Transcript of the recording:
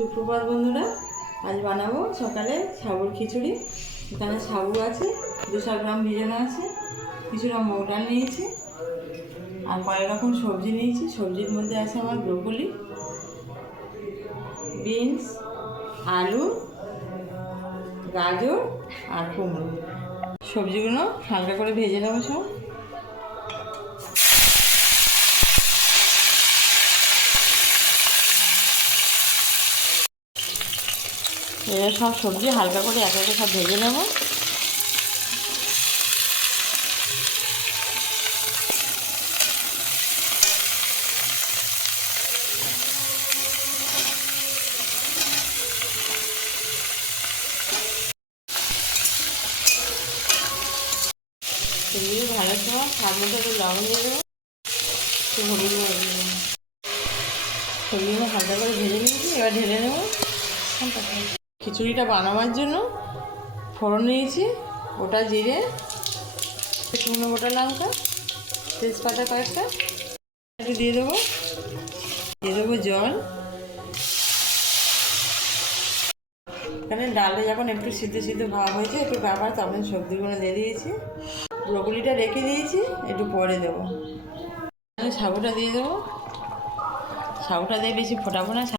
সুপ্রভাত বন্ধুরা, আজ বানাবো সকালে সাবুর খিচুড়ি। এখানে সাবু আছে 200 গ্রাম ভিজানো আছে, কিছুটা মুগ ডাল নিয়েছি আর কয়েক রকম সবজি নিয়েছি। সবজির মধ্যে আছে আমার ব্রোকলি, বিনস, আলু, গাজর আর কুমড়ো। সবজিগুলো হালকা করে ভেজে নেবো সব। এবার সব সবজি হালকা করে এক একে সব ভেজে নেব। সেগুলি ভালো সময় স্বাদ মতো একটু লবণ দিয়ে দেবো, একটু হলুদ দিয়ে দেবো। সবজিগুলো হালকা করে ভেজে নিয়েছি, এবার ঢেলে নেবো। খিচুড়িটা বানাবার জন্য ফোড়ন নিয়েছি, গোটা জিরে, শুকনো গোটা লঙ্কা, তেজপাতা কয়েকটা, একটু দিয়ে দেবো জল। এখানে ডালটা যখন একটু সিদ্ধ সিদ্ধ ভাব হয়েছে, একটু ব্যাপার তখন সবজিগুলো দিয়ে দিয়েছি। ব্রোকলিটা রেখে দিয়েছি, একটু পরে দেবো। সাবুটা দিয়ে দেবো, সাবুটা দিয়ে বেশি ফোটাবো না।